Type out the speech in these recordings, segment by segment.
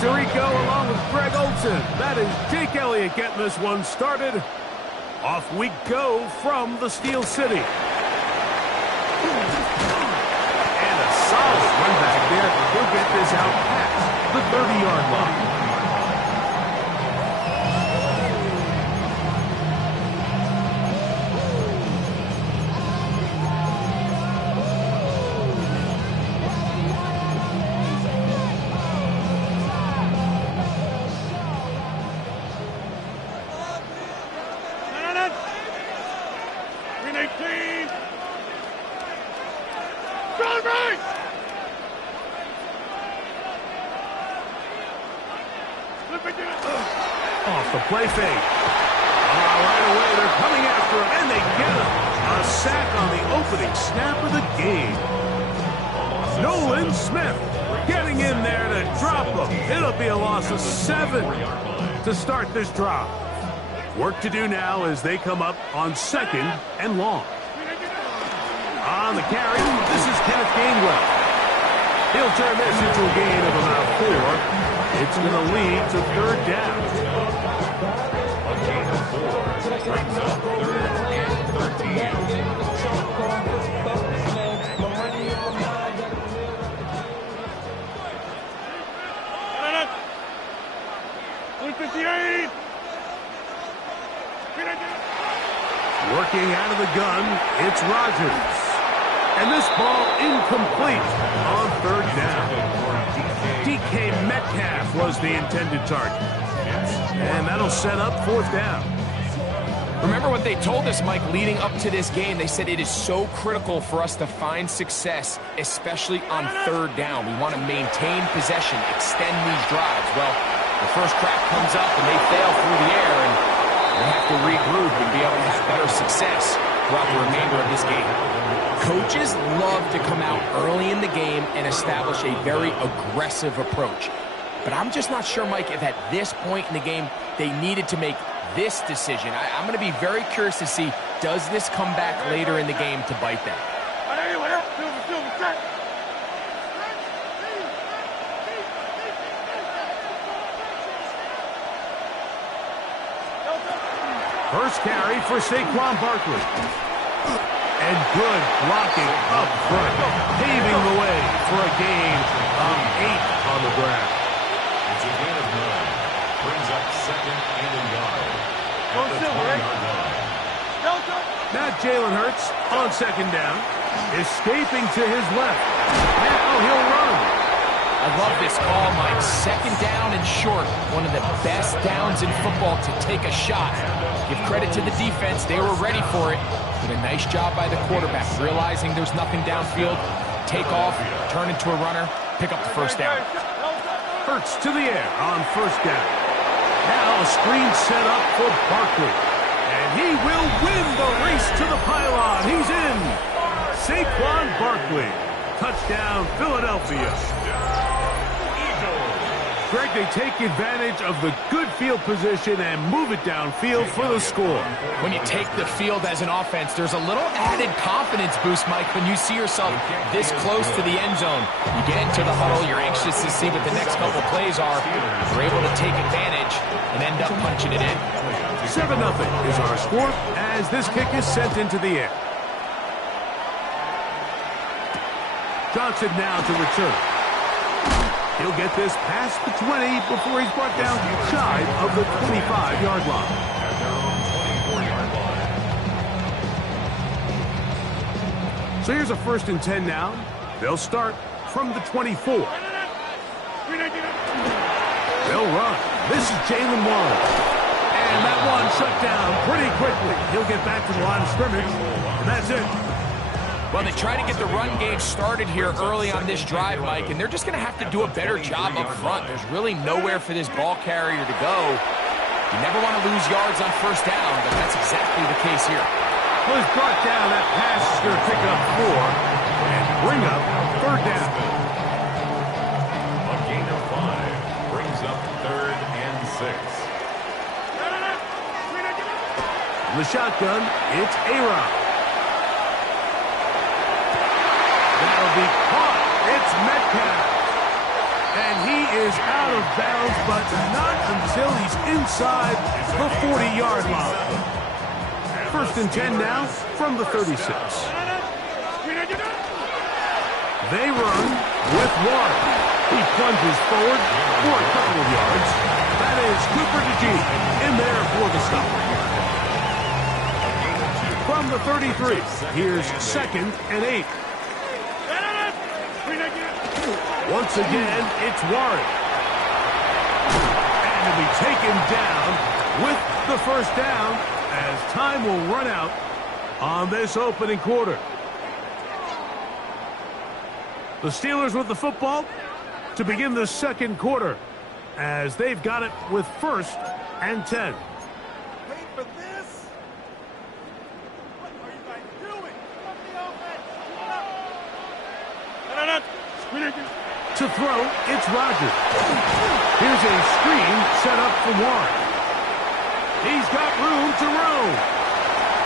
Tirico along with Greg Olson. That is Jake Elliott getting this one started. Off we go from the Steel City. And a solid run back there. He'll get this out past the 30-yard line. Off the play fake. Right away, they're coming after him, and they get him. A sack on the opening snap of the game. Nolan Smith getting in there to drop him. It'll be a loss of 7 to start this drive. Work to do now as they come up on 2nd and long. On the carry, this is Kenneth Gainwell. He'll turn this into a gain of about 4. It's going to lead to 3rd down. A gain of 4 brings up 3rd and 13. 158. Working out of the gun, it's Rodgers. And this ball incomplete on 3rd down. DK Metcalf was the intended target. And that'll set up 4th down. Remember what they told us, Mike, leading up to this game. They said it is so critical for us to find success, especially on 3rd down. We want to maintain possession, extend these drives. Well, the first crack comes up and they fail through the air, and they have to regroup and be able to have better success throughout the remainder of this game. Coaches love to come out early in the game and establish a very aggressive approach. But I'm just not sure, Mike, if at this point in the game they needed to make this decision. I'm going to be very curious to see, does this come back later in the game to bite them? First carry for Saquon Barkley. And good blocking up front, paving the way for a gain of 8 on the ground. It's a gain of 9. Brings up 2nd and a yard. At the 20-yard line. Now Jalen Hurts on 2nd down, escaping to his left. Now he'll run. I love this call, Mike. 2nd down and short. One of the best downs in football to take a shot. Give credit to the defense. They were ready for it. Did a nice job by the quarterback, realizing there's nothing downfield. Take off, turn into a runner, pick up the 1st down. Hurts to the air on 1st down. Now a screen set up for Barkley. And he will win the race to the pylon. He's in. Saquon Barkley. Touchdown, Philadelphia. Greg, they take advantage of the good field position and move it downfield for the score. When you take the field as an offense, there's a little added confidence boost, Mike, when you see yourself this close to the end zone. You get into the huddle, you're anxious to see what the next couple plays are. You're able to take advantage and end up punching it in. 7-0 is our score as this kick is sent into the air. Johnson now to return. He'll get this past the 20 before he's brought down shy of the 25-yard line. At their own 24-yard line. So here's a 1st and 10 now. They'll start from the 24. They'll run. This is Jalen Wallace. And that one shut down pretty quickly. He'll get back to the line of scrimmage, and that's it. Well, they try to get the run game started here early on this drive, Mike, and they're just going to have to do a better job up front. There's really nowhere for this ball carrier to go. You never want to lose yards on 1st down, but that's exactly the case here. Well, he's brought down. That pass is going to pick up 4 and bring up 3rd down. A gain of 5 brings up 3rd and 6. In the shotgun, it's A-Rod. That'll be caught. It's Metcalf. And he is out of bounds, but not until he's inside the 40-yard line. First and 10 now from the 36. They run with Warren. He plunges forward for a couple of yards. That is Cooper DeGene in there for the stop. From the 33, here's 2nd and 8. Once again, it's Warren. And he'll be taken down with the first down as time will run out on this opening quarter. The Steelers with the football to begin the second quarter as they've got it with 1st and 10. Wait for this. What are you guys doing? To throw, it's Rodgers. Here's a screen set up for Warren. He's got room to roam.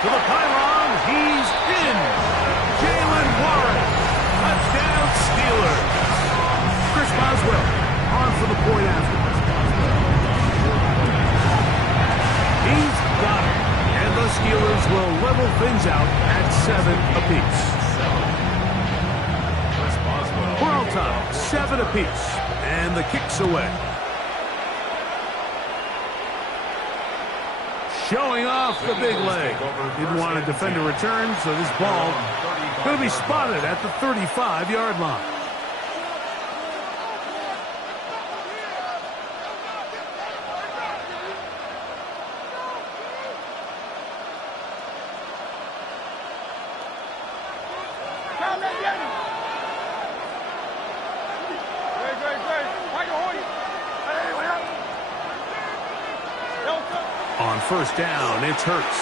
To the pylon, he's in. Jalen Warren. Touchdown, Steelers. Chris Boswell on for the point after. He's got it. And the Steelers will level things out at 7 apiece. We're on top, 7 apiece. And the kick's away. Showing off the big leg. Didn't want to defend a return, so this ball going to be spotted at the 35-yard line. On first down, it's Hurts.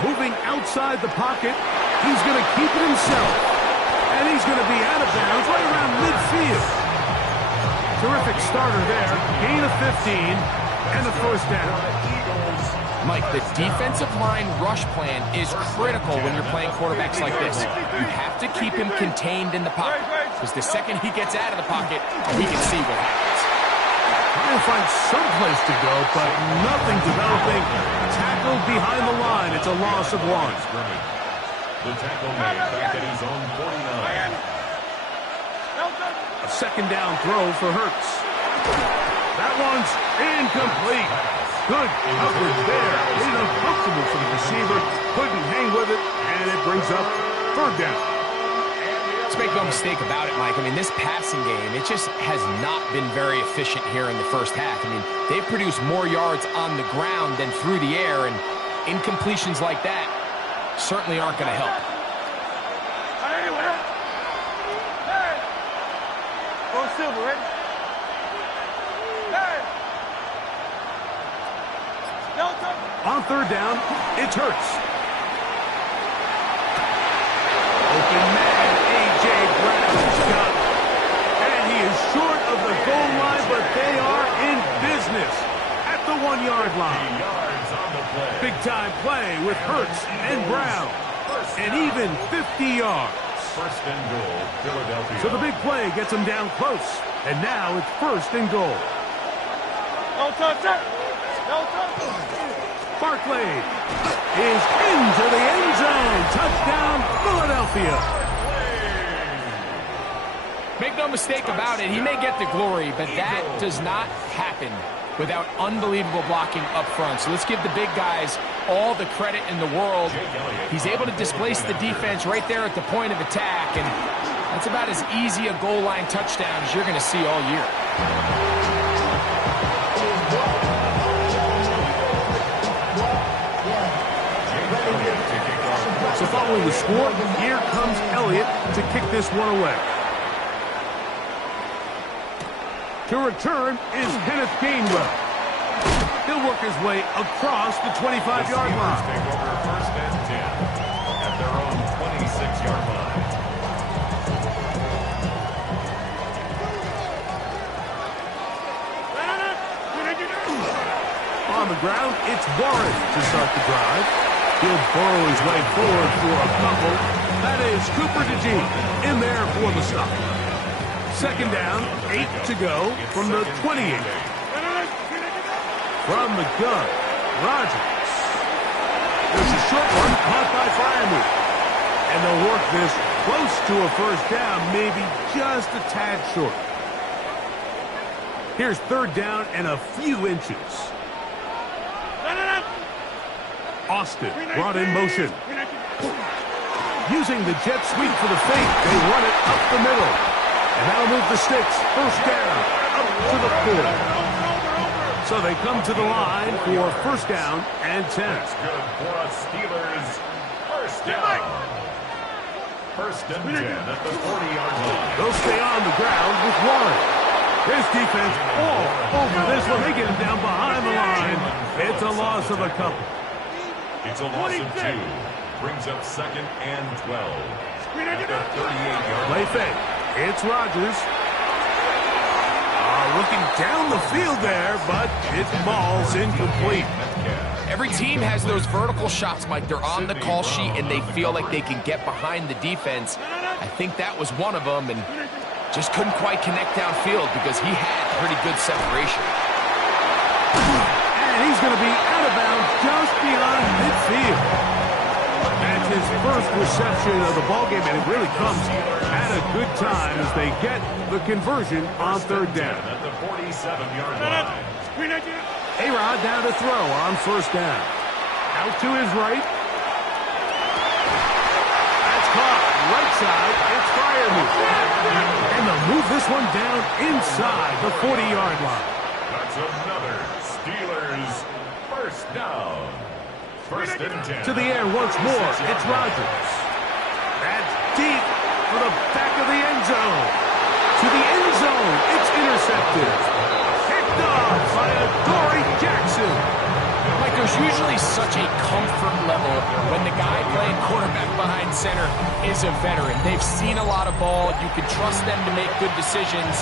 Moving outside the pocket, he's going to keep it himself. And he's going to be out of bounds right around midfield. Terrific starter there. Gain of 15 and a first down. Mike, the defensive line rush plan is critical when you're playing quarterbacks like this. You have to keep him contained in the pocket, because the second he gets out of the pocket, we can see what happens. Trying to find some place to go, but nothing developing. Tackled behind the line. It's a loss of 1. The tackle made back at his own 49. A second down throw for Hurts. That one's incomplete. Good coverage there. Made it uncomfortable for the receiver. Couldn't hang with it, and it brings up 3rd down. Let's make no mistake about it, Mike. I mean, this passing game, it just has not been very efficient here in the first half. I mean, they've produced more yards on the ground than through the air, and incompletions like that certainly aren't going to help. Silver, ready? On 3rd down, it's Hurts. Open man, A.J. Brown's got it. And he is short of the goal line, but they are in business at the 1-yard line. Big-time play with Hurts and Brown. And even 50 yards. First and goal, Philadelphia. So the big play gets him down close. And now it's 1st and goal. Barkley is into the end zone. Touchdown, Philadelphia. Make no mistake about it, he may get the glory, but that does not happen without unbelievable blocking up front. So let's give the big guys all the credit in the world. He's able to displace the defense right there at the point of attack, and that's about as easy a goal line touchdown as you're going to see all year. So following the score, here comes Elliott to kick this one away. To return is Kenneth Gainwell. He'll work his way across the 25-yard line. Take over 1st and 10 at their own 26-yard line. On the ground, it's Warren to start the drive. He'll burrow his way forward for a couple. That is Cooper DeGene in there for the stop. Second down, 8 to go from the 28. From the gun, Rodgers. There's a short one caught by Fireman. And they'll work this close to a first down, maybe just a tad short. Here's third down and a few inches. Austin brought in motion. Using the jet sweep for the fake, they run it up the middle. And that'll move the sticks. First down, up to the 40. So they come to the line for first down and 10. That's good for us Steelers. First down. First and 10 at the 40-yard line. They'll stay on the ground with one. This defense all over this one. They get him down behind the line. It's a loss of a couple. It's a loss of 2. Brings up second and 12. At the 38-yard Play fake. It's Rodgers. Looking down the field there, but his ball's incomplete. Every team has those vertical shots, Mike. They're on the call sheet, and they feel like they can get behind the defense. I think that was one of them, and just couldn't quite connect downfield because he had pretty good separation. And he's going to be out of bounds just beyond midfield. That's his first reception of the ballgame, and it really comes at a good time as they get the conversion on third down. At the 47-yard line. A-Rod down to throw on first down. Out to his right. That's caught. Right side. It's Fireman. And they'll move this one down inside the 40-yard line. That's another Steelers first down. First and 10. To the air once more. It's Rodgers. That's deep for the back of the end zone. To the end zone. It's intercepted. Picked off by Dory Jackson. Like, there's usually such a comfort level when the guy playing quarterback behind center is a veteran. They've seen a lot of ball. You can trust them to make good decisions.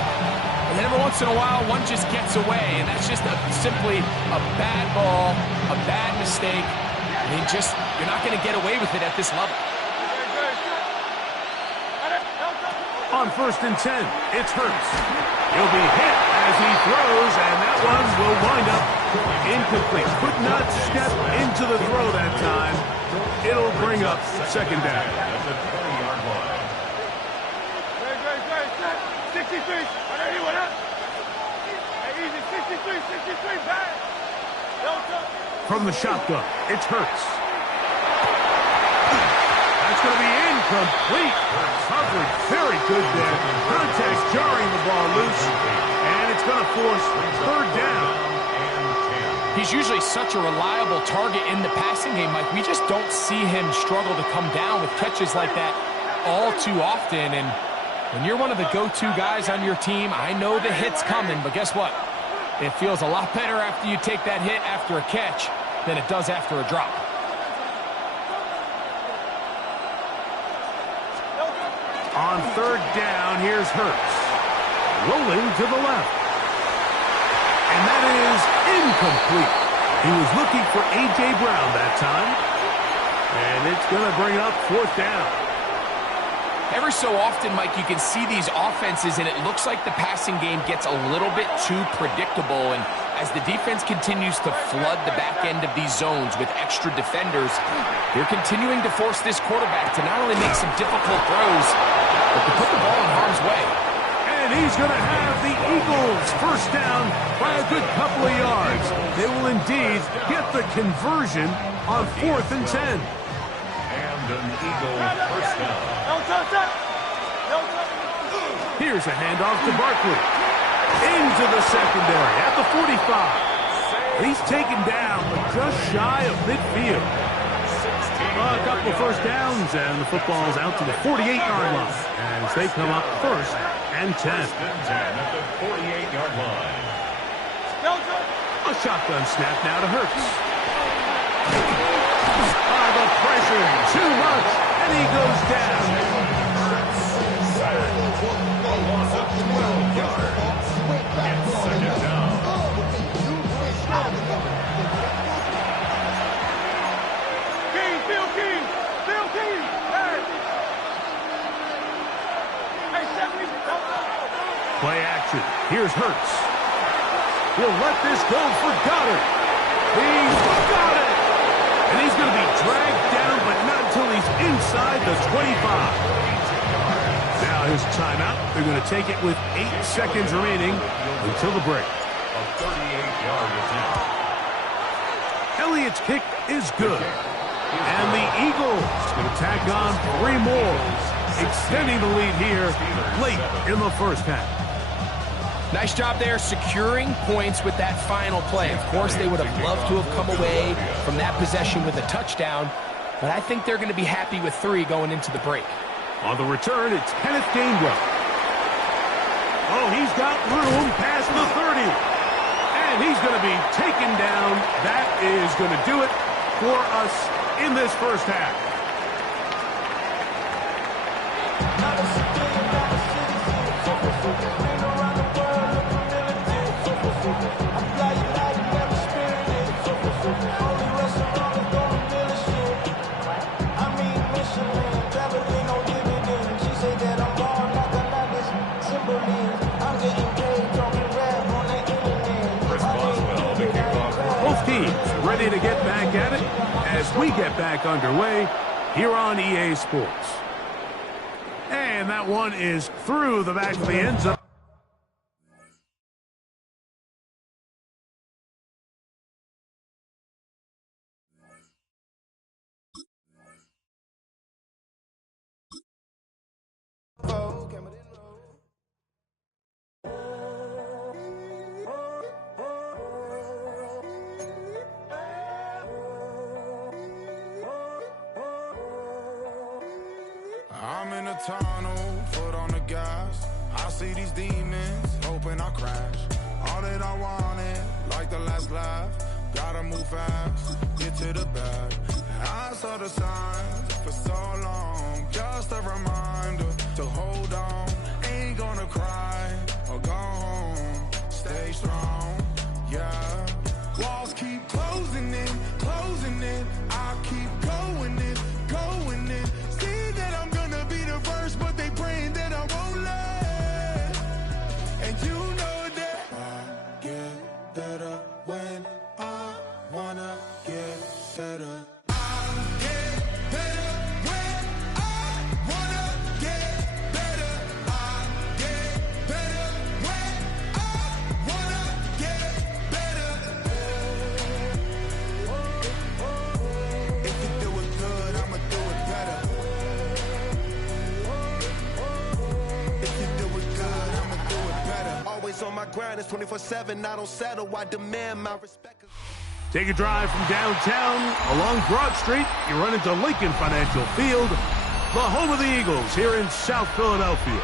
And then every once in a while, one just gets away. And that's just simply a bad ball, a bad mistake. I mean, you're not going to get away with it at this level. On first and 10, it's Hurts. He'll be hit as he throws, and that one will wind up incomplete. Could not step into the throw that time. It'll bring up second down. At the 20-yard line. 63. Easy, 63, back. From the shotgun, it's Hurts. That's going to be incomplete. Coverage very good there. Contact jarring the ball loose, and it's going to force third down. He's usually such a reliable target in the passing game, Mike. We just don't see him struggle to come down with catches like that all too often. And when you're one of the go-to guys on your team, I know the hit's coming, but guess what? It feels a lot better after you take that hit after a catch than it does after a drop. On third down, here's Hurts. Rolling to the left. And that is incomplete. He was looking for A.J. Brown that time. And it's going to bring up fourth down. Every so often, Mike, you can see these offenses, and it looks like the passing game gets a little bit too predictable. And as the defense continues to flood the back end of these zones with extra defenders, they're continuing to force this quarterback to not only make some difficult throws, but to put the ball in harm's way. And he's going to have the Eagles first down by a good couple of yards. They will indeed get the conversion on 4th and 10. And an Eagle first down. Here's a handoff to Barkley. Into the secondary at the 45. He's taken down, but just shy of midfield. A couple of first downs, and the football's out to the 48-yard line as they come up first and 10. First and 10 at the 48-yard line. A shotgun snap now to Hurts. The pressure, too much, and he goes down. A loss of 12 yards. It's second down. Bill King. Hey, 70. Play action. Here's Hurts. He'll let this go for Goddard. He's got it! And he's going to be dragged down, but not until he's inside the 25. Now his timeout. They're going to take it with 8 seconds remaining until the break. A 38-yard attempt. Elliott's kick is good. And the Eagles going to tack on 3 more, extending the lead here late in the first half. Nice job there securing points with that final play. Of course, they would have loved to have come away from that possession with a touchdown, but I think they're going to be happy with 3 going into the break. On the return, it's Kenneth Gainwell. Oh, he's got room past the 30. And he's going to be taken down. That is going to do it for us in this first half. Both teams ready to get back at it as we get back underway here on EA Sports. And that one is through the back of the end zone. I'm in a tunnel, foot on the gas. I see these demons, hoping I crash. All that I wanted, like the last laugh. Gotta move fast, get to the bag. I saw the signs for so long. Just a reminder to hold on. Ain't gonna cry or go home. Stay strong, yeah. Walls keep closing in, closing in. I keep going in, going in. See that I'm gonna be the first, but they praying that I won't let. And you know that I get better when I wanna get better. I get better when I wanna get better. I get better when I wanna get better. If you do it good, I'ma do it better. If you do it good, I'ma do it better. Always on my grind, it's 24/7. I don't settle, I demand my respect. Take a drive from downtown along Broad Street. You run into Lincoln Financial Field, the home of the Eagles here in South Philadelphia.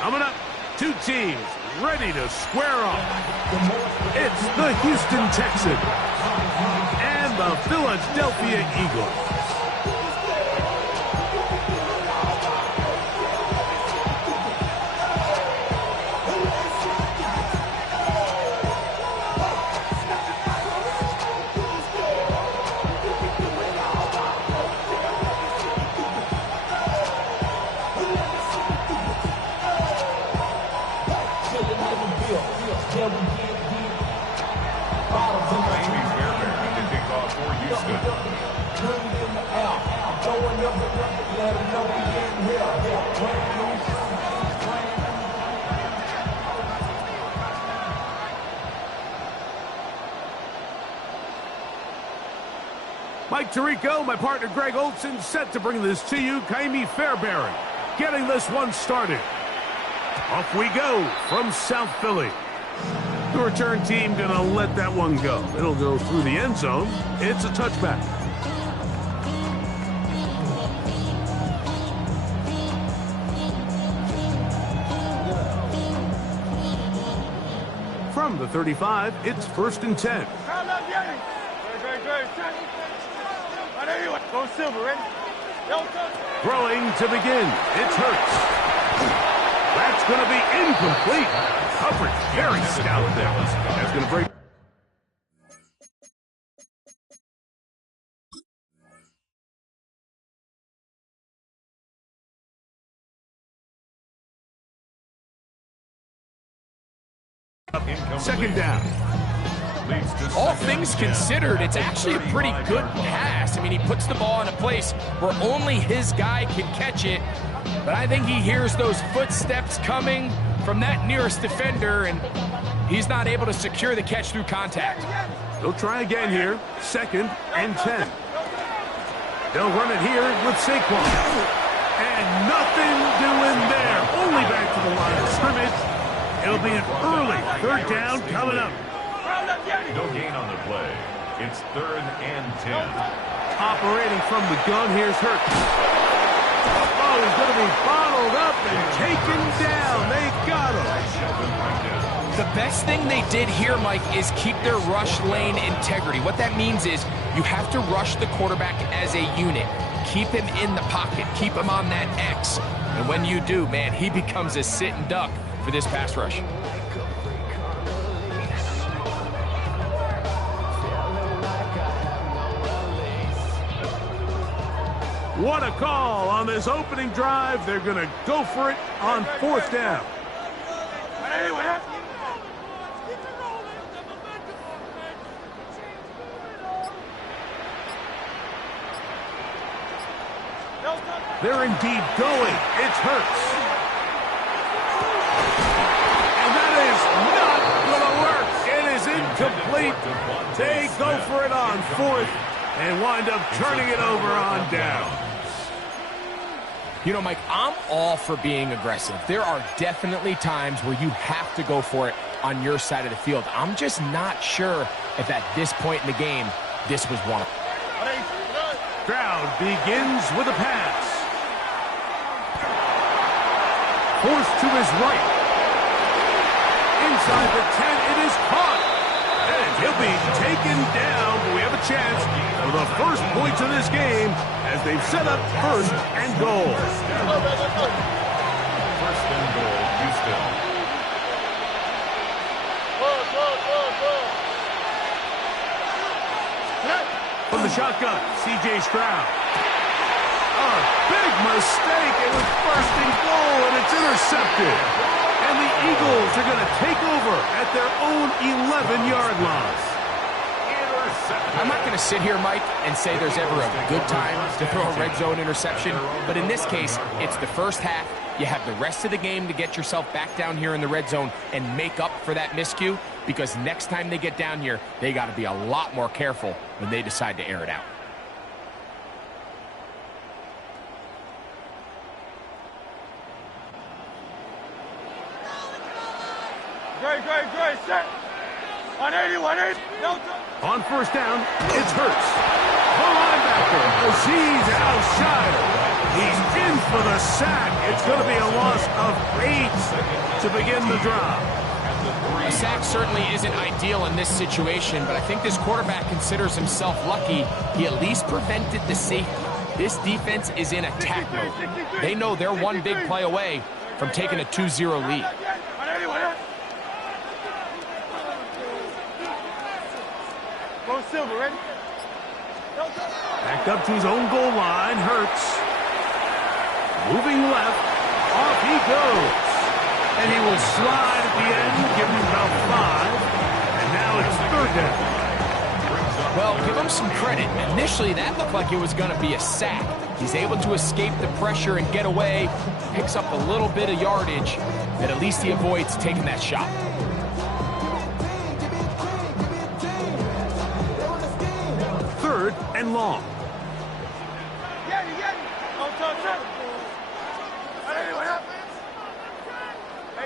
Coming up, 2 teams ready to square off. It's the Houston Texans and the Philadelphia Eagles. Mike Tirico, my partner Greg Olson, set to bring this to you. Kaimi Fairbairn getting this one started. Off we go from South Philly. The return team gonna let that one go. It'll go through the end zone. It's a touchback. From the 35, it's 1st and 10. Go Silver, ready? Throwing to begin. It's Hurts. That's going to be incomplete. Coverage very stout there. That's going to break. Second down. All things considered, it's actually a pretty good pass. I mean, he puts the ball in a place where only his guy can catch it. But I think he hears those footsteps coming from that nearest defender, and he's not able to secure the catch through contact. They'll try again here. 2nd and 10. They'll run it here with Saquon. And nothing doing there. Only back to the line of scrimmage. It'll be an early 3rd down coming up. No gain on the play. It's 3rd and 10. Operating from the gun, here's Hurts. Oh, he's going to be bottled up and taken down. They got him. The best thing they did here, Mike, is keep their rush lane integrity. What that means is you have to rush the quarterback as a unit. Keep him in the pocket. Keep him on that X. And when you do, man, he becomes a sitting duck for this pass rush. What a call on this opening drive. They're going to go for it on 4th down. They're indeed going. It's Hurts. And that is not going to work. It is incomplete. They go for it on 4th and wind up turning it over on down. You know, Mike, I'm all for being aggressive. There are definitely times where you have to go for it on your side of the field. I'm just not sure if at this point in the game, this was one of them. Stroud begins with a pass. Forced to his right. Inside the 10, it is caught. And he'll be taken down, but we have a chance for the first points of this game as they've set up 1st and goal. 1st and goal, Houston. From the shotgun, C.J. Stroud. A big mistake. It was 1st and goal, and it's intercepted. And the Eagles are going to take over at their own 11-yard line. I'm not going to sit here, Mike, and say there's ever a good time to throw a red zone interception, but in this case, it's the first half. You have the rest of the game to get yourself back down here in the red zone and make up for that miscue, because next time they get down here, they got to be a lot more careful when they decide to air it out. Great, set. 180. No. On 1st down, it's Hurts. The linebacker, he's outside. He's in for the sack. It's going to be a loss of 8 to begin the drive. A sack certainly isn't ideal in this situation, but I think this quarterback considers himself lucky. He at least prevented the safety. This defense is in attack mode. They know they're one big play away from taking a 2-0 lead. Silver, ready? Backed up to his own goal line, Hurts. Moving left, off he goes. And he will slide at the end, give him about 5. And now it's 3rd down. Well, give him some credit. Initially, that looked like it was going to be a sack. He's able to escape the pressure and get away, picks up a little bit of yardage, but at least he avoids taking that shot. 3rd and long.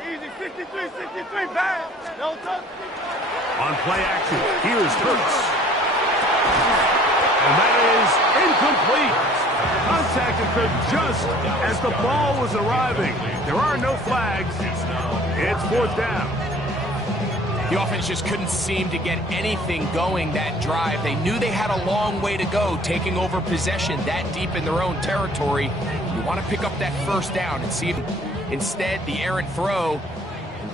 Easy, 63, bad. No touch. On play action, here's Hurts. And that is incomplete. Contact occurred just as the ball was arriving. There are no flags. It's 4th down. The offense just couldn't seem to get anything going that drive. They knew they had a long way to go, taking over possession that deep in their own territory. You want to pick up that 1st down and see if instead the errant throw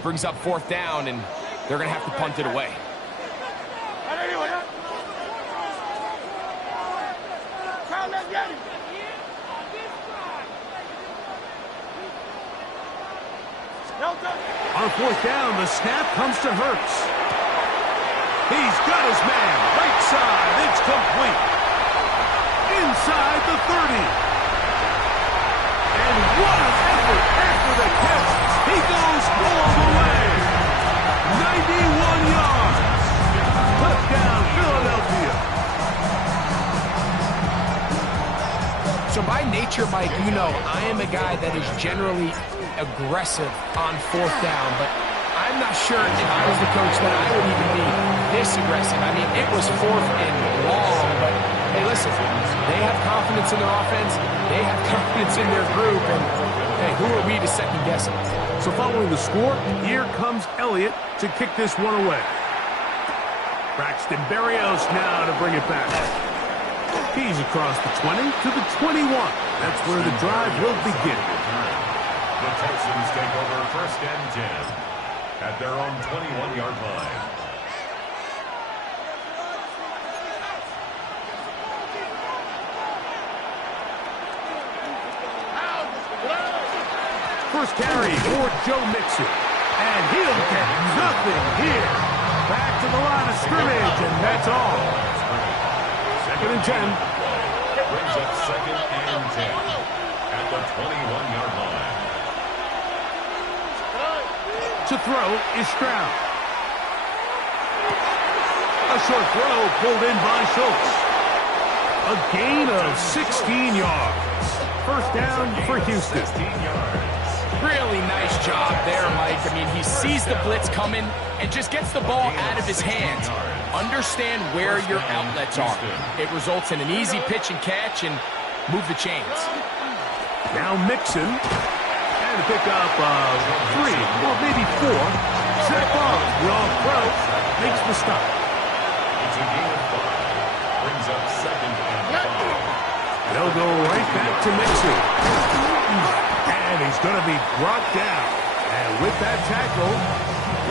brings up 4th down, and they're going to have to punt it away. On On fourth down, the snap comes to Hurts. He's got his man. Right side. It's complete. Inside the 30. And what an effort after the catch. He goes all the way. 91 yards. Touchdown, Philadelphia. So by nature, Mike, you know, I am a guy that is generally aggressive on fourth down, but I'm not sure if I was the coach that I would even be this aggressive. I mean, it was fourth and long, but hey, listen, they have confidence in their offense, they have confidence in their group, and hey, who are we to second guess it? So following the score, here comes Elliott to kick this one away. Braxton Berrios now to bring it back. He's across the 20 to the 21. That's where the drive will begin. The Texans take over first and 10 at their own 21-yard line. First carry for Joe Mixon. And he'll get nothing here. Back to the line of scrimmage, and that's all. Second and 10. Brings up second and 10 at the 21-yard line. To throw is Stroud. A short throw pulled in by Schultz. A gain of 16 yards. First down for Houston. 16 yards. Really nice job there, Mike. I mean, he sees the blitz coming and just gets the ball out of his hands. Understand where your outlets are. It results in an easy pitch and catch and move the chains. Now Mixon. And to pick up 3 or maybe 4. Set ball. Wrong throw. Makes the stop. It's a gain of 5. Brings up second and 5. They'll go right back to Mixon. And he's going to be brought down. And with that tackle,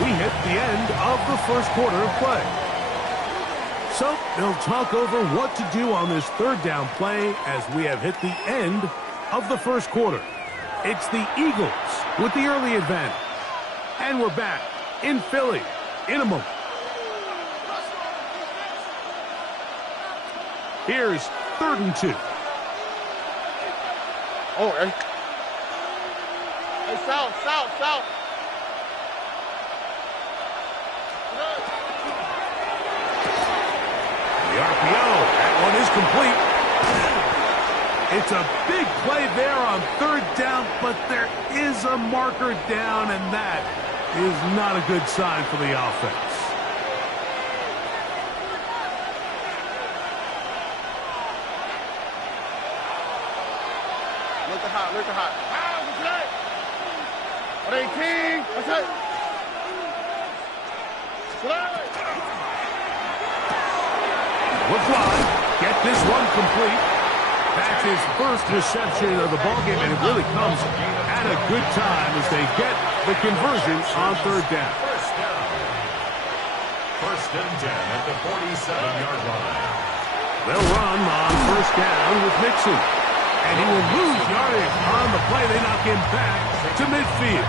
we hit the end of the first quarter of play. So they'll talk over what to do on this third down play as we have hit the end of the first quarter. It's the Eagles with the early advantage. And we're back in Philly in a moment. Here's 3rd and 2. Oh, hey, south. The RPO, that one is complete. It's a big play there on 3rd down, but there is a marker down, and that is not a good sign for the offense. Look at hot. Are they king? What's that? LeBron, get this one complete. That's his first reception of the ballgame, and it really comes at a good time as they get the conversion on 3rd down. First and 10 at the 47-yard line. They'll run on 1st down with Mixon. And he will lose yardage on the play. They knock him back to midfield.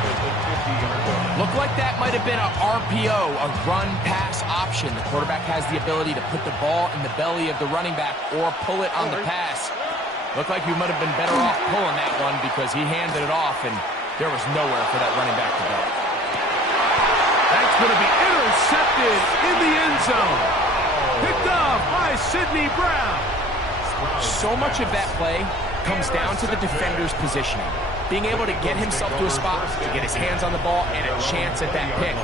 Looked like that might have been an RPO, a run-pass option. The quarterback has the ability to put the ball in the belly of the running back or pull it on the pass. Looked like he might have been better off pulling that one because he handed it off, and there was nowhere for that running back to go. That's going to be intercepted in the end zone. Picked off by Sidney Brown. So much of that play comes down to the defender's positioning. Being able to get himself to a spot, to get his hands on the ball, and a chance at that pick.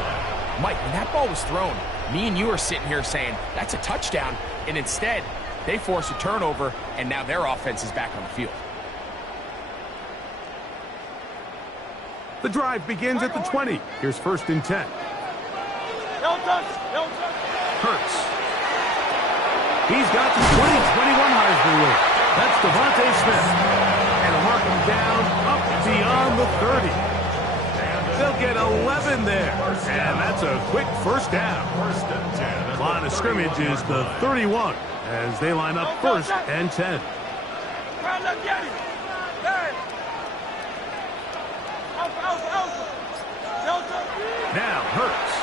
Mike, when that ball was thrown, me and you are sitting here saying, that's a touchdown, and instead, they force a turnover, and now their offense is back on the field. The drive begins at the 20. Here's 1st and 10. Hurts. He's got the 20-21 Heisman win. That's Devontae Smith. And a mark him down up beyond the 30. They'll get 11 there. And that's a quick first down. First and 10. Line of scrimmage is the 31 as they line up 1st and 10. Now Hurts.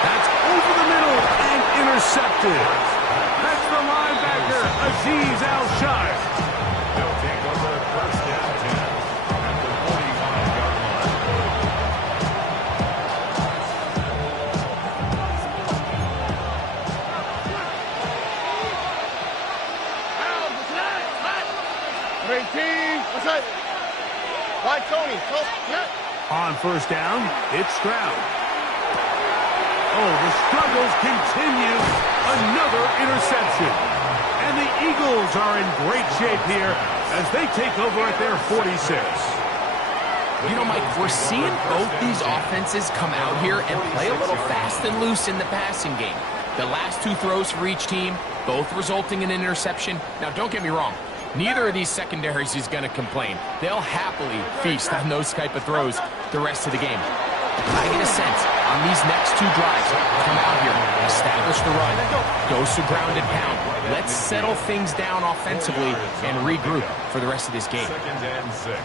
That's over the middle and intercepted. That's the linebacker, Azeez Al-Shire. They'll take over first down 10 at the 45-yard line. On first down, it's Stroud. Oh, the struggles continue. Another interception. And the Eagles are in great shape here as they take over at their 46. You know, Mike, we're seeing both these offenses come out here and play a little fast and loose in the passing game. The last two throws for each team, both resulting in an interception. Now, don't get me wrong. Neither of these secondaries is going to complain. They'll happily feast on those type of throws the rest of the game. I get a sense on these next two drives, come out here, establish the run, go some ground and pound. Let's settle things down offensively and regroup for the rest of this game. 2nd and 6.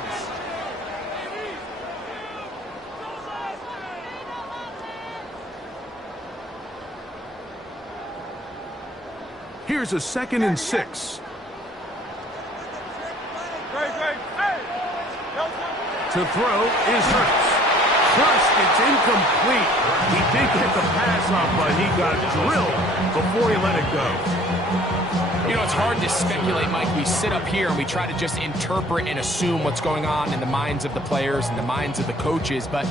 Here's a 2nd and 6. To throw is Hurts. Crushed, it's incomplete. He did get the pass off, but he got drilled before he let it go. You know, it's hard to speculate, Mike. We sit up here and we try to just interpret and assume what's going on in the minds of the players and the minds of the coaches, but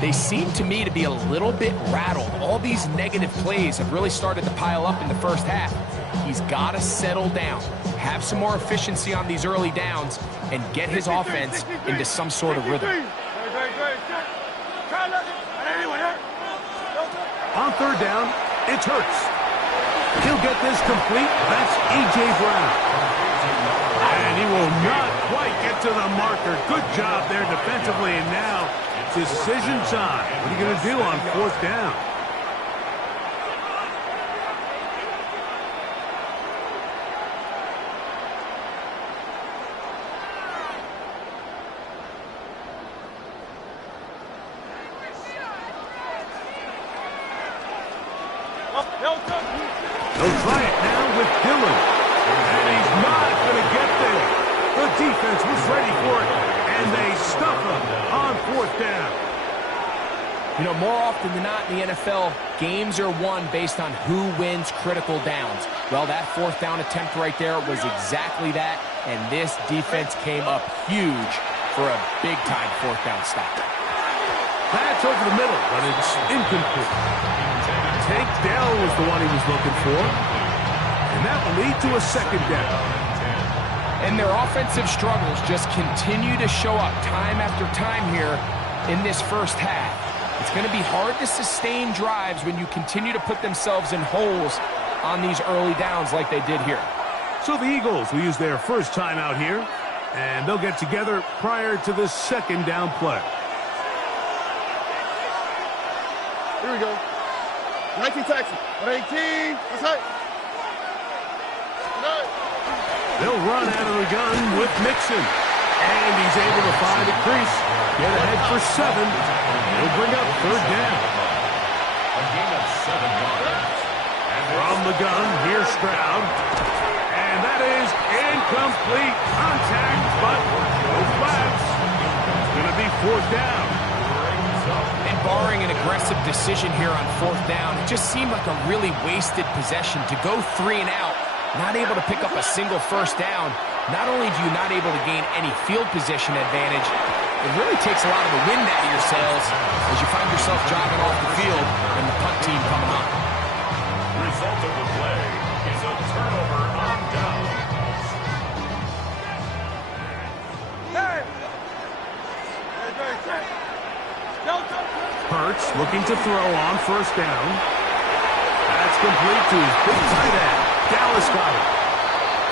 they seem to me to be a little bit rattled. All these negative plays have really started to pile up in the first half. He's got to settle down, have some more efficiency on these early downs, and get his offense into some sort of rhythm. On third down, it's Hurts. He'll get this complete. That's A.J. Brown. And he will not quite get to the marker. Good job there defensively. And now, decision time. What are you going to do on fourth down? They'll try it now with Dillon. And he's not going to get there. The defense was ready for it, and they stuff him on fourth down. You know, more often than not in the NFL, games are won based on who wins critical downs. Well, that fourth down attempt right there was exactly that, and this defense came up huge for a big-time fourth down stop. That's over the middle, but it's incomplete. Tank Dell was the one he was looking for, and that will lead to a second down. And their offensive struggles just continue to show up time after time here in this first half. It's going to be hard to sustain drives when you continue to put themselves in holes on these early downs like they did here. So the Eagles will use their first time out here, and they'll get together prior to the second down play. Here we go. 19 taxi. 118. That's right. They'll run out of the gun with Mixon. And he's able to find a crease. Get ahead for 7. He'll bring up third down. A gain of 7 yards. From the gun, here's Stroud. And that is incomplete. Contact, but no flags. It's going to be fourth down. And barring an aggressive decision here on fourth down, it just seemed like a really wasted possession to go 3 and out, not able to pick up a single first down. Not only do you not able to gain any field position advantage, it really takes a lot of the wind out of your sails as you find yourself jogging off the field and the punt team coming on. Result of the play is a turnover on down. Hurts looking to throw on first down. That's complete to his big tight end. Dallas got it.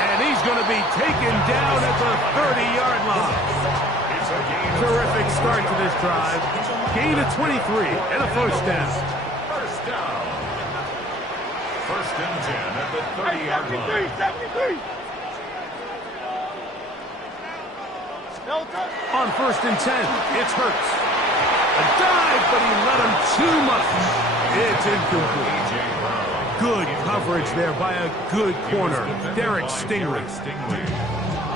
And he's going to be taken down at the 30-yard line. Terrific start to this drive. Gain of 23 and a first down. First down. First and 10 at the 30-yard line. On first and 10, it's Hurts. A dive, but he let him too much. It's incomplete. Good coverage there by a good corner, Derek Stingley.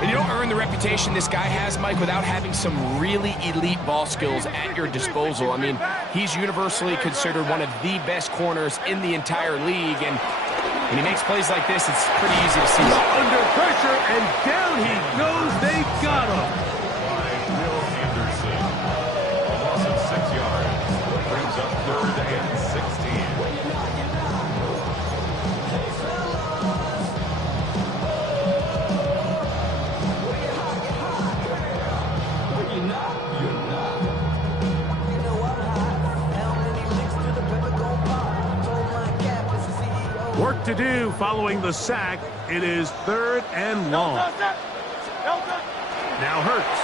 And you don't earn the reputation this guy has, Mike, without having some really elite ball skills at your disposal. I mean, he's universally considered one of the best corners in the entire league, and when he makes plays like this, it's pretty easy to see. Under pressure, and down he goes. They got him. Will Anderson. A loss of 6 yards. Brings up 3rd and 16. Work to do following the sack. It is 3rd and long. Now Hurts.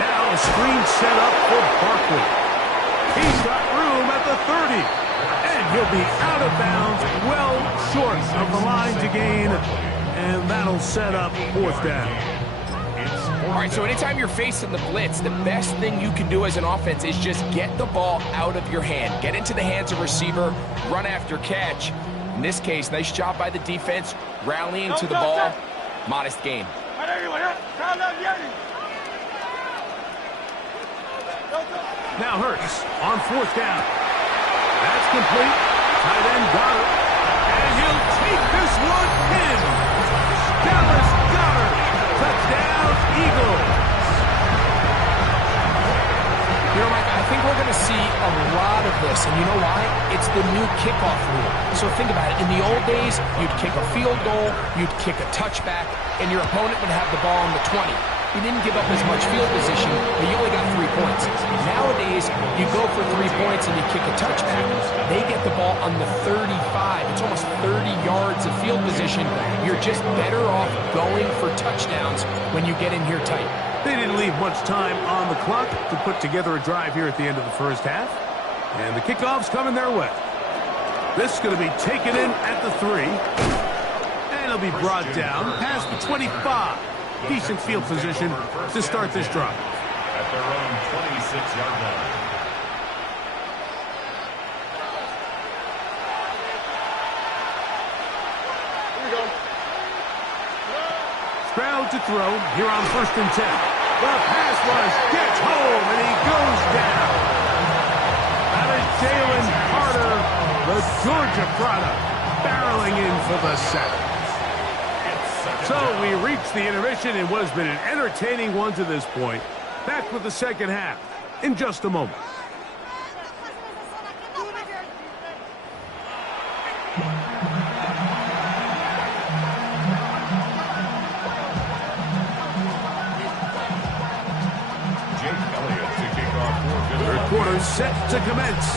Now a screen set up for Barkley. He's got room at the 30. And he'll be out of bounds, well short of the line to gain. And that'll set up 4th down. All right, so anytime you're facing the blitz, the best thing you can do as an offense is just get the ball out of your hand. Get into the hands of receiver, run after catch. In this case, nice job by the defense, rallying to the ball. Modest gain. Now Hurts on 4th down. That's complete. Tight end got it. And he'll take this one in. Dallas Goedert. Touchdown, Eagles. You know, Mike, I think we're going to see a lot of this, and you know why? It's the new kickoff rule. So think about it. In the old days, you'd kick a field goal, you'd kick a touchback, and your opponent would have the ball on the 20. You didn't give up as much field position, but you only got 3 points. Nowadays, you go for 3 points and you kick a touchback. They get the ball on the 35. It's almost 30 yards of field position. You're just better off going for touchdowns when you get in here tight. They didn't leave much time on the clock to put together a drive here at the end of the first half. And the kickoff's coming their way. This is going to be taken in at the 3. And it'll be brought down past the 25. Decent field position to start this drive. At their own 26-yard line. Stroud to throw here on 1st and 10. The pass rush gets home and he goes down. That is Jalen Carter, the Georgia product, barreling in for the sack. So we reach the intermission in what has been an entertaining one to this point. Back with the second half in just a moment. Third quarter set to commence.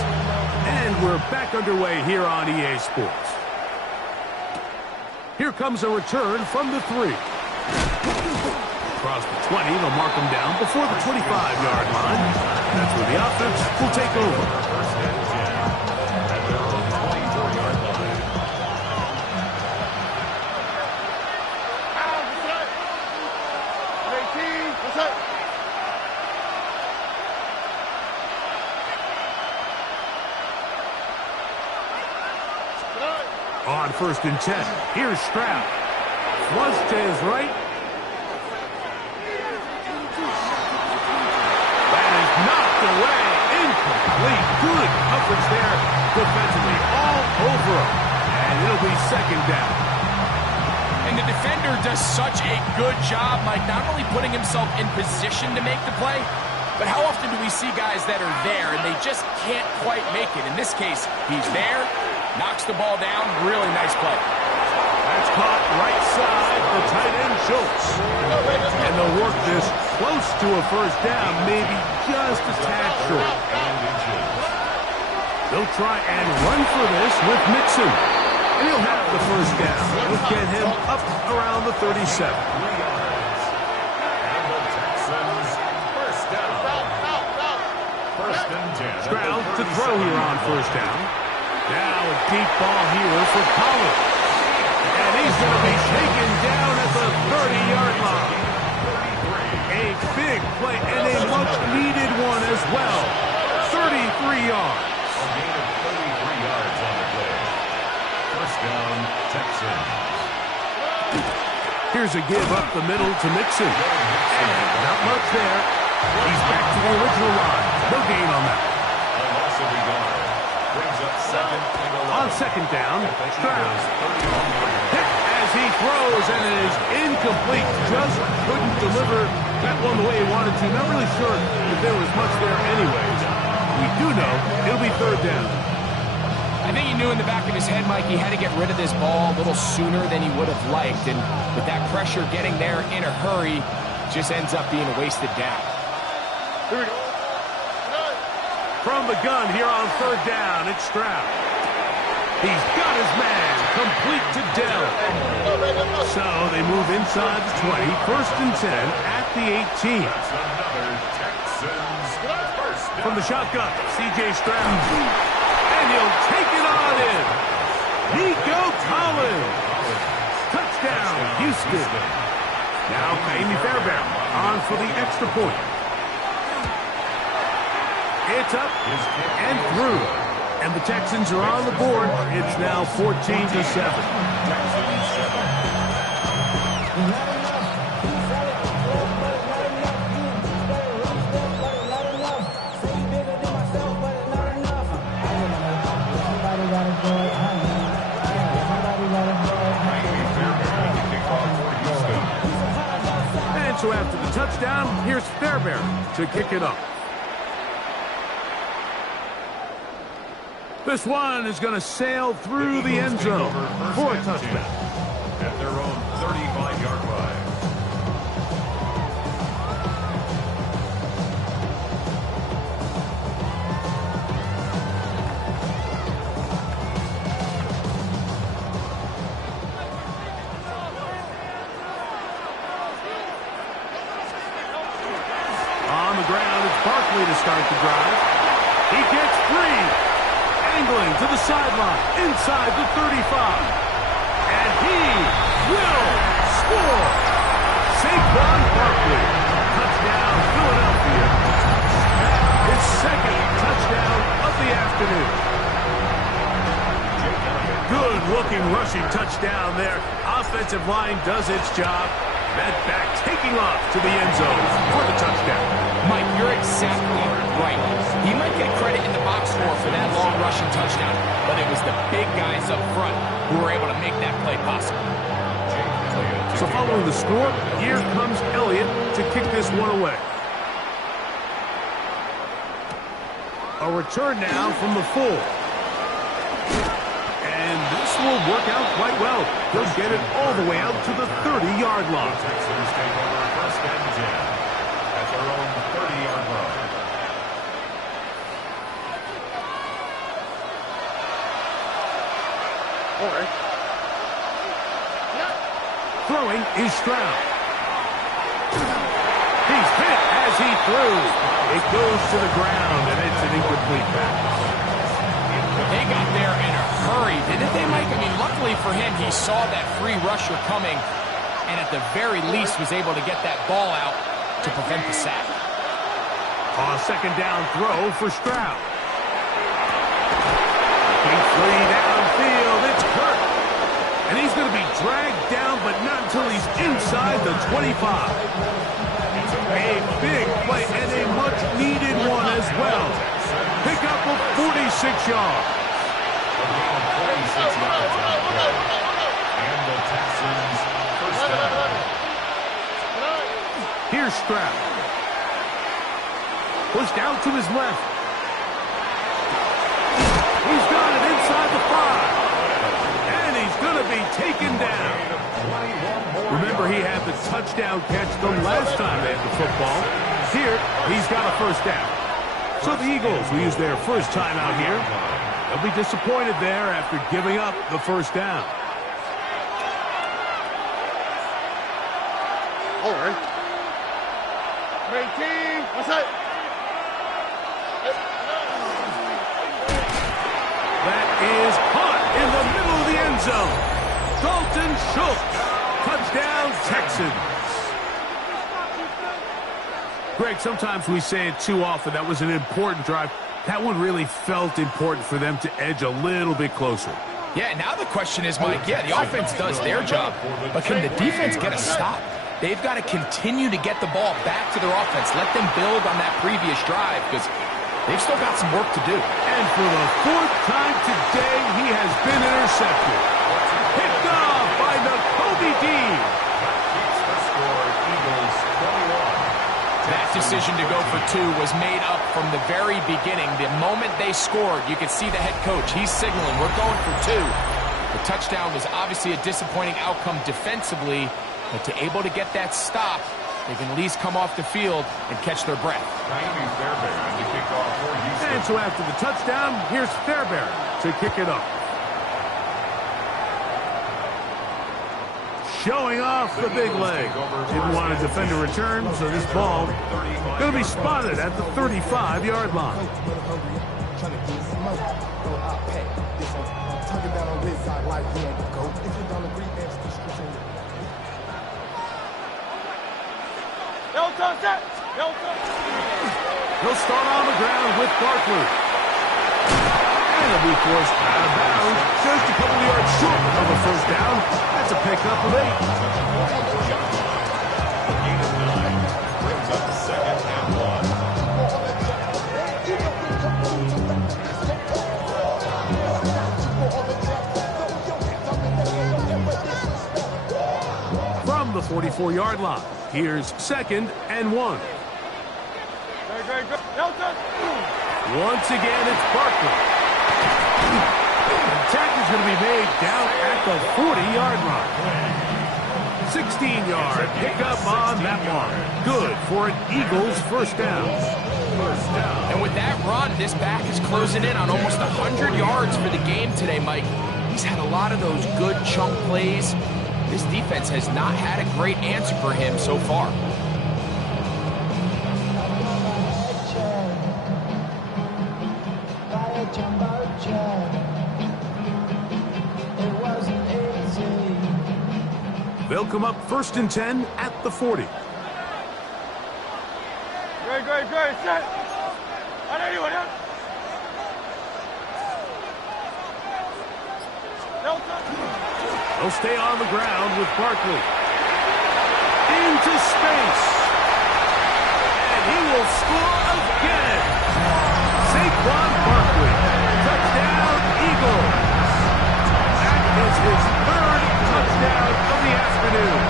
And we're back underway here on EA Sports. Here comes a return from the 3. Across the 20, they'll mark him down before the 25-yard line. That's where the offense will take over. 1st and 10. At their own 24-yard line. On 1st and 10, here's Stroud. Flush to his right. That is knocked away. Incomplete. Good coverage there defensively all over him. And it'll be 2nd down. And the defender does such a good job, Mike, not only putting himself in position to make the play, but how often do we see guys that are there and they just can't quite make it? In this case, he's there, knocks the ball down. Really nice play. That's caught right side, the tight end Schultz. And they'll work this close to a 1st down, maybe just a tad short. They'll try and run for this with Mixon. And he'll have the 1st down. He'll get him up around the 37. Stroud to throw here on 1st down. Now a deep ball here for Collins. And he's going to be taken down at the 30-yard line. A big play and a much-needed one as well. 33 yards. A gain of 33 yards on the play. First down, Texans. Here's a give up the middle to Mixon. And not much there. He's back to the original line. No gain on that. A loss of a yard. Brings up second and 11. On second down, Stroud. Hit as he throws, and it is incomplete. Just couldn't deliver that one the way he wanted to. Not really sure if there was much there anyways. We do know it'll be third down. I think he knew in the back of his head, Mike, he had to get rid of this ball a little sooner than he would have liked. And with that pressure getting there in a hurry, just ends up being a wasted down. Here we go. From the gun here on third down, it's Stroud. He's got his man, complete to Dell. So they move inside the 20, first and 10 at the 18. That's another Texans first down. From the shotgun, C.J. Stroud. And he'll take it on in. Nico Collins. Touchdown, Houston. Now Amy Fairbairn on for the extra point. It's up and through. And the Texans are on the board. It's now 14-7. Texans 7. And so after the touchdown, here's Fairbairn to kick it off. This one is going to sail through the end zone for a touchdown. At their own 35-yard line. On the ground, it's Barkley to start the drive. He gets free. Angling to the sideline, inside the 35. And he will score. Saquon Barkley. Touchdown, Philadelphia. His second touchdown of the afternoon. Good-looking rushing touchdown there. Offensive line does its job. That back taking off to the end zone for the touchdown. Mike, you're exactly right. He might get credit in the box score for that long rushing touchdown, but it was the big guys up front who were able to make that play possible. So following the score, here comes Elliott to kick this one away. A return now from the full. And this will work out quite well. They'll get it all the way out to the 30-yard line. Texans take over first and 10 at their own 30-yard line. Throwing is Stroud. He's hit as he throws. It goes to the ground, and it's an incomplete pass. They got there in a hurry, didn't they, Mike? I mean, luckily for him, he saw that free rusher coming, and at the very least was able to get that ball out to prevent the sack. On a second down throw for Stroud. Deep three downfield. It's Kirk. And he's going to be dragged down, but not until he's inside the 25. A big play and a much-needed one as well. Pick up of 46 yards. And the Texans first down. Here's Stroud. Pushed out to his left. He's got it inside the 5. And he's going to be taken down. Remember, he had the touchdown catch the last time they had the football. Here, he's got a first down. So the Eagles will use their first time out here. They'll be disappointed there after giving up the first down. All right. Great team. What's up? That is caught in the middle of the end zone. Dalton Schultz. Touchdown, Texans. Greg, sometimes we say it too often. That was an important drive. That one really felt important for them to edge a little bit closer. Yeah, now the question is, Mike, yeah, the offense does their job, but can the defense get a stop? They've got to continue to get the ball back to their offense. Let them build on that previous drive because they've still got some work to do. And for the fourth time today, he has been intercepted. Picked off by the Kobe D. Keeps the score, Eagles 21. That decision to go for 2 was made up from the very beginning. The moment they scored, you could see the head coach. He's signaling, we're going for 2. The touchdown was obviously a disappointing outcome defensively, but to able to get that stop, they can at least come off the field and catch their breath. Miami Fairbairn to kick off for Houston. And so after the touchdown, here's Fairbairn to kick it up. Showing off the big leg. Didn't want to defend a return, so this ball going to be spotted at the 35-yard line. He'll start on the ground with Barkley. And he'll be forced out of bounds just a couple of yards short of a first down. That's a pickup of 8. Gain of 9. Brings up 2nd and 1. From the 44-yard line, here's 2nd and 1. Once again, it's Barkley. The attack is going to be made down at the 40-yard line. 16-yard pickup on that one. Good for an Eagles first down. And with that run, this back is closing in on almost 100 yards for the game today, Mike. He's had a lot of those good chunk plays. This defense has not had a great answer for him so far. They'll come up 1st and 10 at the 40. Great, set. I know you want it. They'll stay on the ground with Barkley. Into space. And he will score again. Saquon Barkley. Touchdown, Eagles. That is his 3rd touchdown of the afternoon.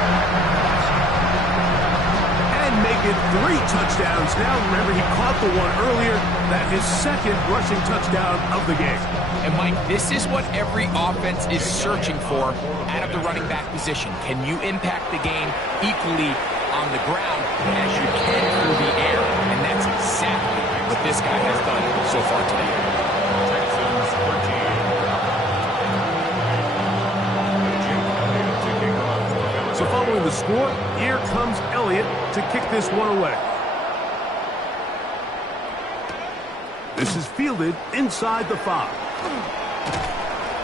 And make it 3 touchdowns now. Remember, he caught the one earlier. That is 2nd rushing touchdown of the game. And Mike, this is what every offense is searching for out of the running back position. Can you impact the game equally on the ground as you can through the air? And that's exactly what this guy has done so far today. Texans 13. So following the score, here comes Elliott to kick this one away. This is fielded inside the 5.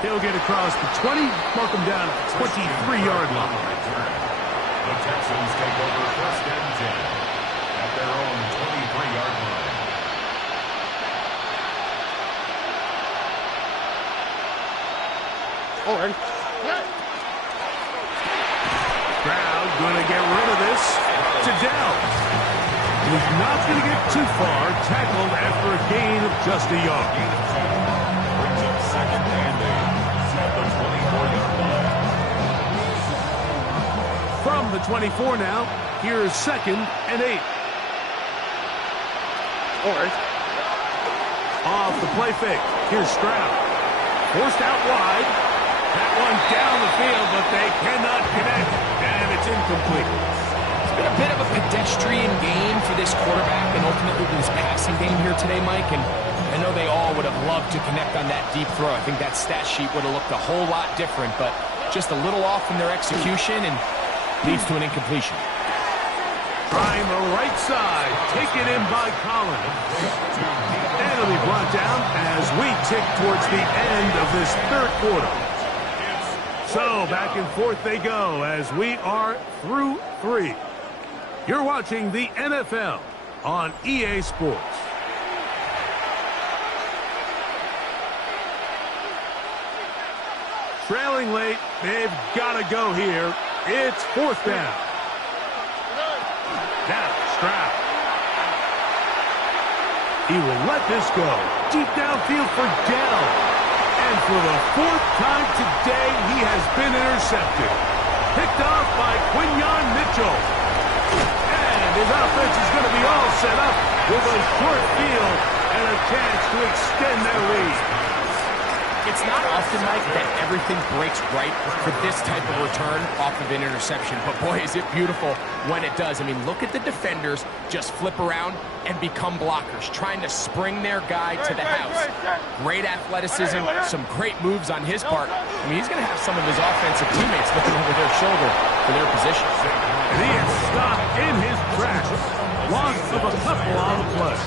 He'll get across the 20, mark him down at the 23-yard line. The Texans take over 1st and 10 at their own 23-yard line. Already. Crowd going to get rid of this to Dell. He's not going to get too far, tackled after a gain of just a yard. Gain of 2. Brings up 2nd and 8 at the 24-yard line. From the 24 now, here's 2nd and 8. Already. Off the play fake, here's Stroud. Forced out wide. That one down the field, but they cannot connect, and it's incomplete. It's been a bit of a pedestrian game for this quarterback and ultimately this passing game here today, Mike. And I know they all would have loved to connect on that deep throw. I think that stat sheet would have looked a whole lot different, but just a little off in their execution and leads to an incompletion. Trying the right side, taken in by Collins. And it'll be brought down as we tick towards the end of this 3rd quarter. So back and forth they go as we are through 3. You're watching the NFL on EA Sports. Trailing late, they've got to go here. It's 4th down. Now Stroud. He will let this go. Deep downfield for Dell. And for the 4th time today, he has been intercepted. Picked off by Quinyon Mitchell. And his offense is going to be all set up with a short field and a chance to extend their lead. It's not often, Mike, that everything breaks right for this type of return off of an interception. But, boy, is it beautiful when it does. I mean, look at the defenders just flip around and become blockers, trying to spring their guy to the house. Great athleticism, some great moves on his part. I mean, he's going to have some of his offensive teammates looking over their shoulder for their position. And he is stopped in his tracks. Loss of a couple on the play.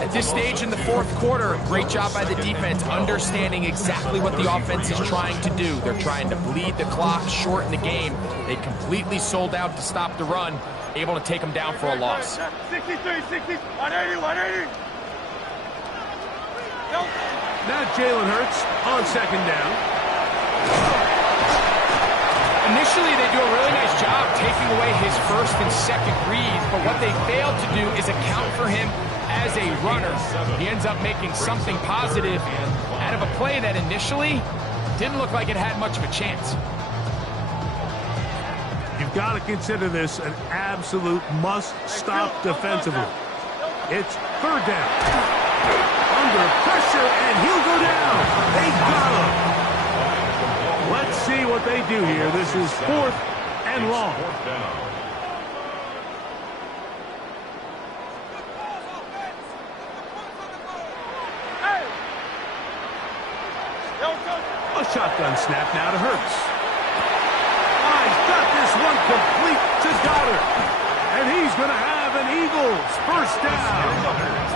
At this stage in the 4th quarter, great job by the defense, understanding exactly what the offense is trying to do. They're trying to bleed the clock, shorten the game. They completely sold out to stop the run, able to take them down for a loss. 63, 60, 180, 180. Now Jalen Hurts on 2nd down. Initially, they do a really nice job taking away his 1st and 2nd read, but what they failed to do is account for him as a runner. He ends up making something positive out of a play that initially didn't look like it had much of a chance. You've got to consider this an absolute must-stop defensively. It's 3rd down. Under pressure, and he'll go down. They got him. Let's see what they do here. This is 4th and long. A shotgun snap now to Hurts. He's got this one complete to Goddard. And he's going to have an Eagles 1st down.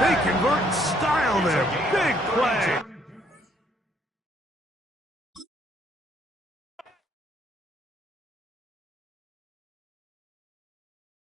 They convert style there. Big play.